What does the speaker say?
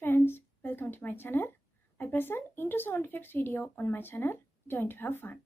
friends, welcome to my channel. I present intro sound effects video on my channel. Join to have fun.